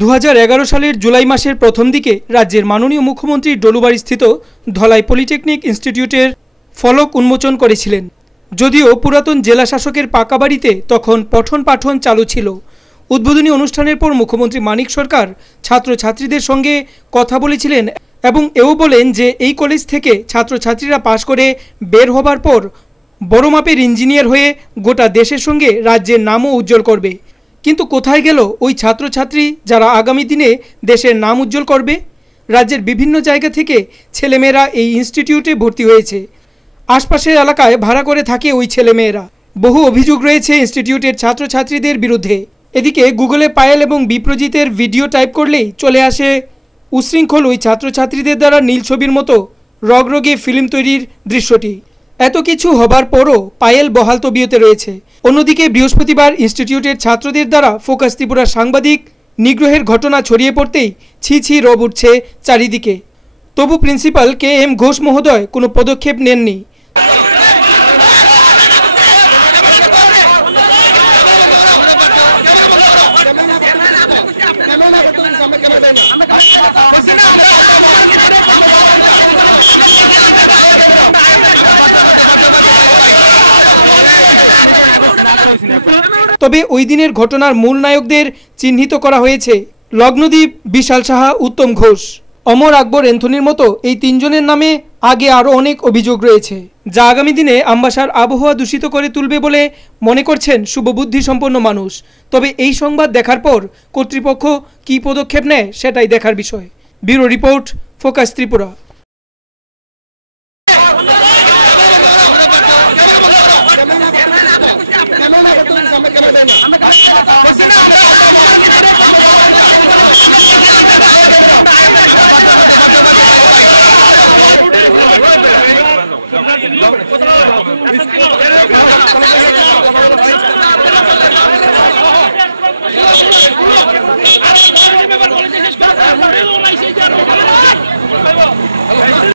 2011 সালের জুলাই মাসের প্রথম দিকে রাজ্যের মাননীয় মুখ্যমন্ত্রী ডলুবাড়িস্থিত ধলাই পলিটেকনিক ইনস্টিটিউটের ফলক উন্মোচন করেছিলেন। যদিও পুরাতন জেলা শাসকের পাকা বাড়িতে তখন পঠন পাঠন চালু ছিল। উদ্বোধনী অনুষ্ঠানের পর মুখ্যমন্ত্রী মানিক সরকার ছাত্রছাত্রীদের সঙ্গে কথা বলেছিলেন এবং এও বলেন যে এই কলেজ থেকে ছাত্রছাত্রীরা পাশ করে বের হবার পর বড় মাপের ইঞ্জিনিয়ার হয়ে গোটা দেশের সঙ্গে রাজ্যের নামও উজ্জ্বল করবে। কিন্তু কোথায় গেল ওই ছাত্রছাত্রী যারা আগামী দিনে দেশের নাম উজ্জ্বল করবে? রাজ্যের বিভিন্ন জায়গা থেকে ছেলেমেয়েরা এই ইনস্টিটিউটে ভর্তি হয়েছে। আশপাশের এলাকায় ভাড়া করে থাকে ওই ছেলেমেয়েরা। বহু অভিযোগ রয়েছে ইনস্টিটিউটের ছাত্রছাত্রীদের বিরুদ্ধে। এদিকে গুগলে পায়েল এবং বিপ্রজিতের ভিডিও টাইপ করলেই চলে আসে উশৃঙ্খল ওই ছাত্রছাত্রীদের দ্বারা নীল ছবির মতো রগরগে ফিল্ম তৈরির দৃশ্যটি। এত কিছু হবার পরও পায়েল বহাল তবিয়তে রয়েছে। অন্যদিকে বৃহস্পতিবার ইনস্টিটিউটের ছাত্রদের দ্বারা ফোকাস ত্রিপুরার সাংবাদিক নিগ্রহের ঘটনা ছড়িয়ে পড়তেই ছি ছি রব উঠছে চারিদিকে। তবু প্রিন্সিপাল KM ঘোষ মহোদয় কোনো পদক্ষেপ নেননি। তবে ওই দিনের ঘটনার মূল নায়কদের চিহ্নিত করা হয়েছে লগ্নদীপ, বিশাল সাহা, উত্তম ঘোষ, অমর আকবর এন্থনির মতো এই তিনজনের নামে আগে আরও অনেক অভিযোগ রয়েছে, যা আগামী দিনে আমবাসার আবহাওয়া দূষিত করে তুলবে বলে মনে করছেন শুভবুদ্ধি সম্পন্ন মানুষ। তবে এই সংবাদ দেখার পর কর্তৃপক্ষ কী পদক্ষেপ নেয় সেটাই দেখার বিষয়। Bureau report, focus Tripura.